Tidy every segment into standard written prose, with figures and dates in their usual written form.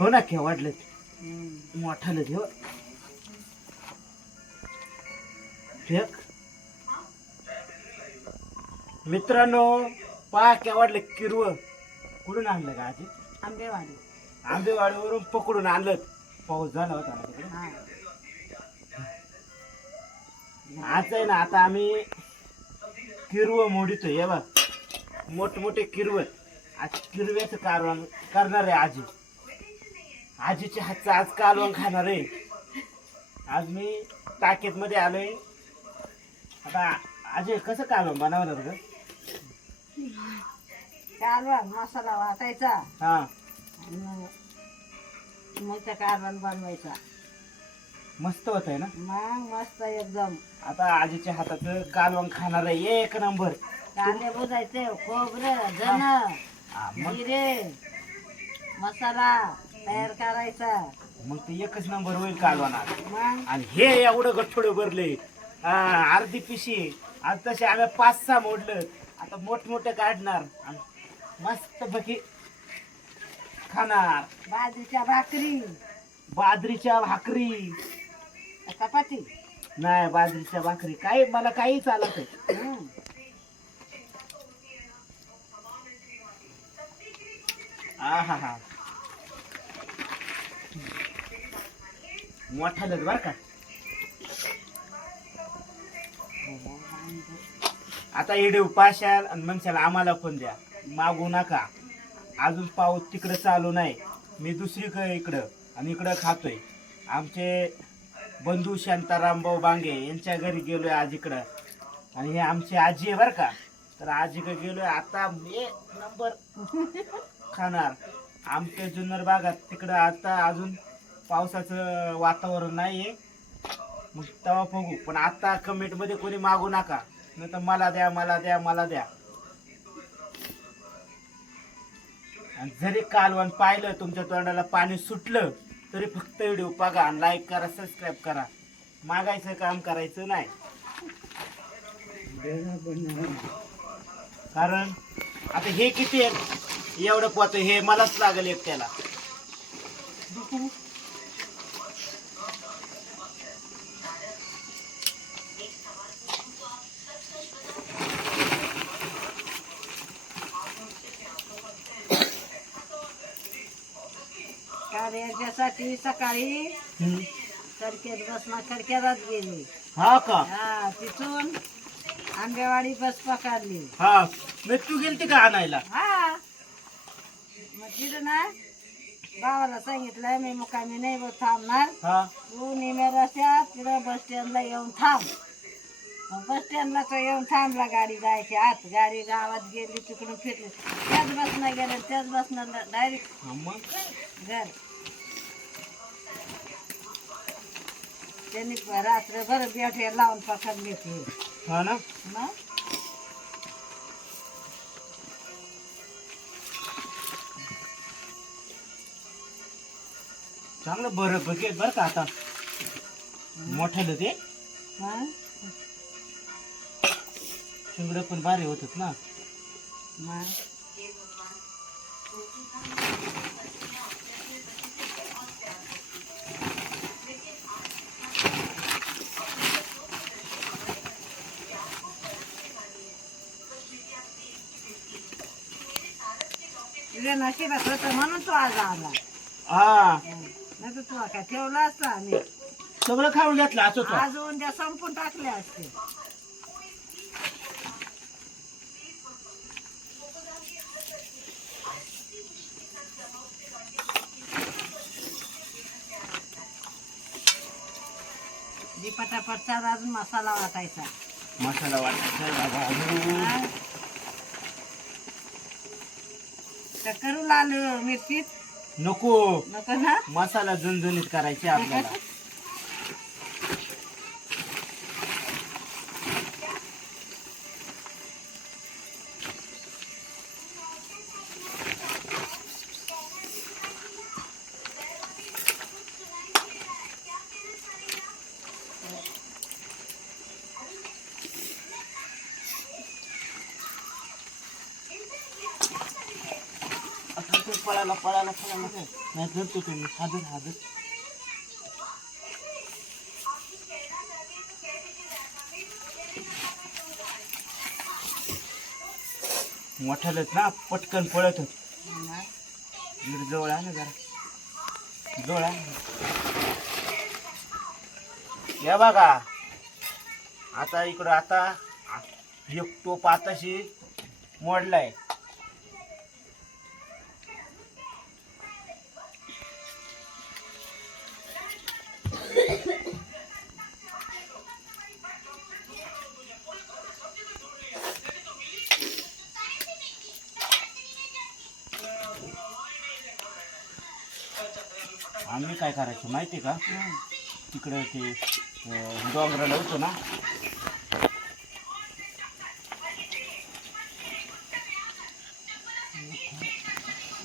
हो ना केव्हा वाढलं हम्म. मोठालं देव फेक मित्रांनो पहा केव्हा वाढलं किरव कुठून आणलं का आधी आंबेवाडी. आंबेवाडीवरून पकडून आणलं पाऊस झाला होता ना तिकडे हा. आज आहे ना आता आम्ही किरव मोडितोय हे बघ मोठमोठे किरव आज किरव्याचं कारवण करणार आहे आजी आजीच्या हातचं आज कालवण खाणार आहे आज मी टाकेत मध्ये आलोय आता आजी कसं कालवण बनवणार ग कालवण मसाला वाटायचा हा आणि मग त्या कालवण बनवायचा. मस्त होत आहे ना मग मस्त एकदम. आता आजीच्या हाताचं कालवण खाणार आहे एक नंबर कांदे बुजायचे, खोबरं, धन, हा, मग जिरे, मसाला तयार करायचा. मग ते एकच नंबर होईल कालवण आज. मग आणि हे एवढं गठ्ठोडं भरले अर्धी पिशी आज तसे आम्ही 5-6 मोडलं आता मोठमोठे काढणार आणि मस्त पैकी खाणार बाजरीच्या भाकरी, बाजरीच्या भाकरी चपाती. नाही बाजरीच्या भाकरी काही मला काही चालत आहे हम्म. हा हा मोठालच बर का आता इडे उपाशाल आणि म्हणशाल आम्हाला पण द्या मागू नका अजून पाऊस तिकडं चालू नाही मी दुसरीकडे इकडं आणि इकडं खातोय आमचे बंधू शांतारामभाऊ बांगे यांच्या घरी गेलोय आज इकडं आणि हे आमची आजी आहे बरं का तर आजीकडे गेलोय आता एक नंबर खाणार आमच्या जुन्नर भागात तिकडं आता अजून पावसाचं वातावरण नाहीये मग तेव्हा बघू पण आता कमेंट मध्ये कोणी मागू नका नाही तर मला द्या मला द्या मला द्या आणि जरी कालवण पाहिलं तुमच्या तोंडाला पाणी सुटलं तरी फक्त व्हिडिओ बघा आणि लाईक करा सबस्क्राईब करा मागायचं काम करायचं नाही कारण आता हे किती आहे एवढं पोत हे मलाच लागेल एकट्याला कार्याच्यासाठी सकाळी खडक्यात बसना खडक्यात गेली. हा का हा तिथून आंबेवाडी बस पकडली. हा मी तू गेलती का आणायला हा मग तिथं ना भावाला सांगितलं मी मुकामी नाही थांबणार हा तू निम्या रस्त्यात तिथं बस स्टँडला येऊन थांब. मग बस स्टँडला तो येऊन थांबला गाडी जायची आत गाडी गावात गेली तिकडून फिरली त्याच बसनं गेलं त्याच बसनं डायरेक्ट मग घर. त्यांनी रात्रभर बेठे लावून पकडले ते. हा ना मग चांगलं बरं बघेल बरं का आता मोठ्याला ते मग शिंगडं पण भारी होतात ना मग तुझ्या नशिबात होतं म्हणून तू आज आला. हा नाही तर तुला काय ठेवलं असतं आम्ही सगळं खाऊन घेतलं असं तो आज उद्या संपून टाकले असते. पटापटचा अजून मसाला वाटायचा. मसाला वाटायचा हा. तर करू लाल मिरची नको नको ना. मसाला झणझणीत करायचे आपल्याला पळाला पळाला पळाला नाही धरतो तुम्ही हादर हादर मोठ्यालाच ना पटकन पळत होत जवळ आहे ना जरा जवळ आहे या बघा आता इकडं आता एक टोप आताशी मोडलाय आम्ही काय करायचं माहिती का तिकडं ते डोंगराला होतो ना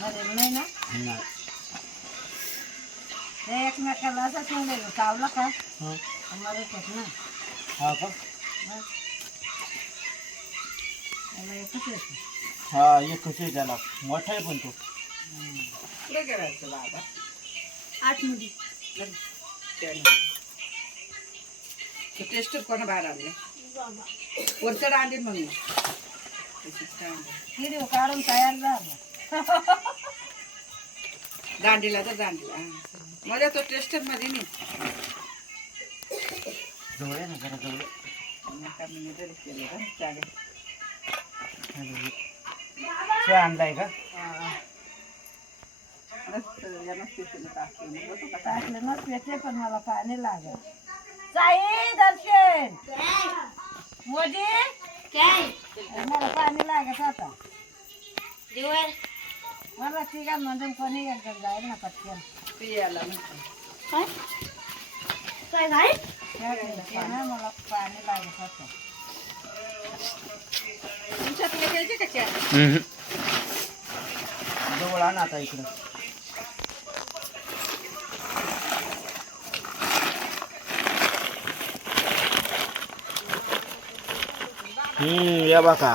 नाही ना ते एकमेकाला असं ठेवलेलं चावलं का मरतच ना हा का त्याला एकच येतं. हा एकच आहे त्याला मोठा आहे पण तो कुठे करायचं बाबा आतमध्ये टेस्ट कोणा बाहेर आणले वरचड आणले मग मी व्हिडिओ काढून तयार झाला दांडीला तर दांडीला मला तो टेस्टर मध्ये नाही जवळ आहे ना जरा जवळ नका मी तरी केलं का चालेल ते आणलाय का मस्त या मस्तीला टाकलं बघू का टाकलं मग येते पण मला पाणी लागत साई दर्शन मोदी मला पाणी लागत आता मला तिघा म्हणून कोणी एकदम जाईल ना पटकन पियाला मला पाणी लागत होतं तुमच्यातले घ्यायचे का चहा जवळ आण आता इकडं या बघा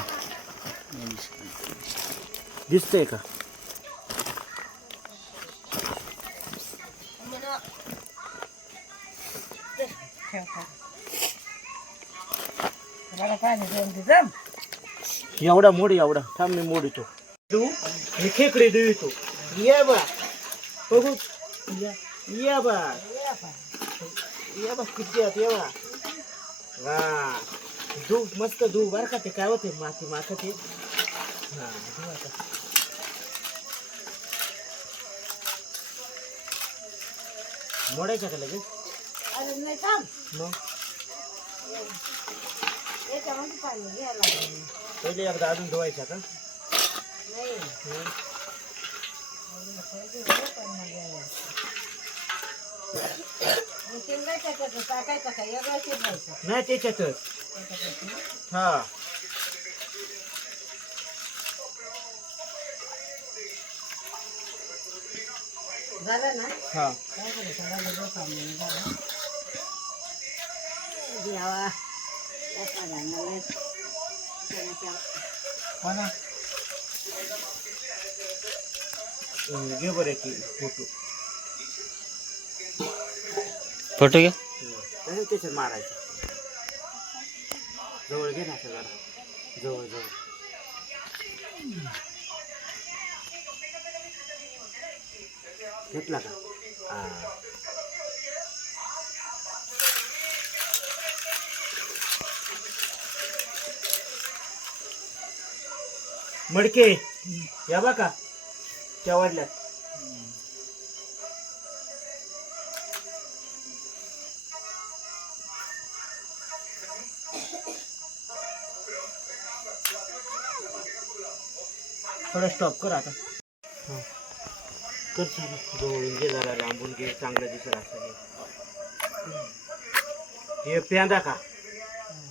दिसतंय का मला पाणी देऊन दिसम एवढा मोड एवढा थांब मी मोड येतो तू मी खेकडे देऊ येतो ये बा बघू या बा या बा किती आहेत ये बा हा धू मस्त धू बरं का ते काय होते माती माथा ते हा धू आता मोडायचं का लगेच अरे नाही थांब मग याच्यामध्ये पाणी घ्यायला लागलं पहिले एकदा अजून धुवायचा का नाही टाकायचं का वेगळं शिजवायचं नाही त्याच्यातच हा झालं ना हा काय करायचं झालं पाणी झालं द्यावा हा ना घे बरं की फोटो फोटो घ्या त्याच्यात मारायचं जवळ घे ना असं जरा जवळ जवळ घेतला का हा मडके या बा का त्या वाढल्यात थोडा स्टॉप कर आता कर जवळून घे जरा लांबून घे चांगलं दिसत असं हे पेंदा का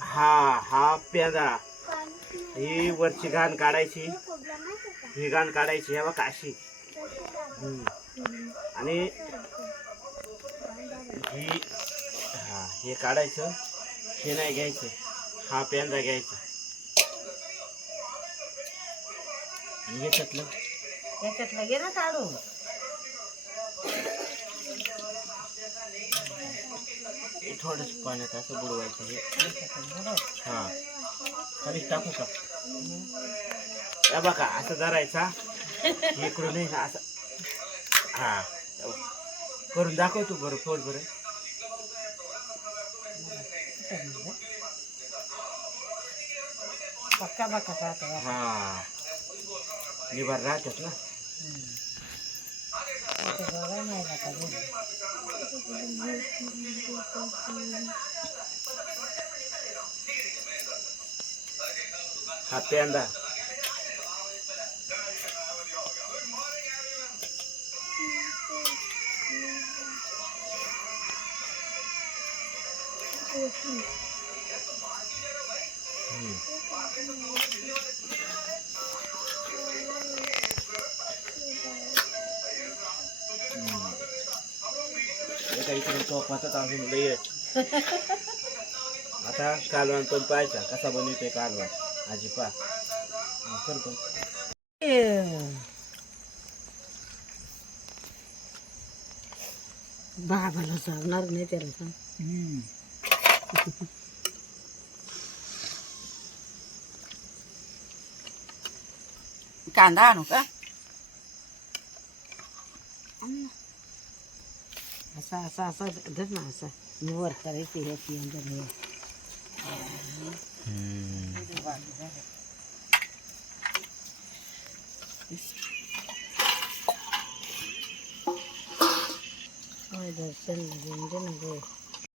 हा हा पेंदा ही वरची घाण काढायची ही घाण काढायची ह्या बघा अशी आणि ही हा हे काढायचं हे नाही घ्यायचं हा पेंदा घ्यायचा आणि याच्यातलं त्याच्यातलं घे ना काढून. थोडंच पाण्यात असं बुडवायचं हे. हा खाली टाकू का? या बघा असं धरायचा इकडून नाही ना असं. हा करून दाखव तू बरं फोड बरं. पक्का बक्का राहतो. हा निभार राहतात ना. नाही राहता घरी. हा पेंदा एका इकडे चौकातच अजून लय आहेत. आता कालवण पण पाहायचा कसा बनवतोय कालवण आजी पा करतो. बाबाला चालणार नाही त्याला सांग. कांदा आणू का? असा असा असा धर ना असा वर करायची हे पिंड दर्शन लागेल ना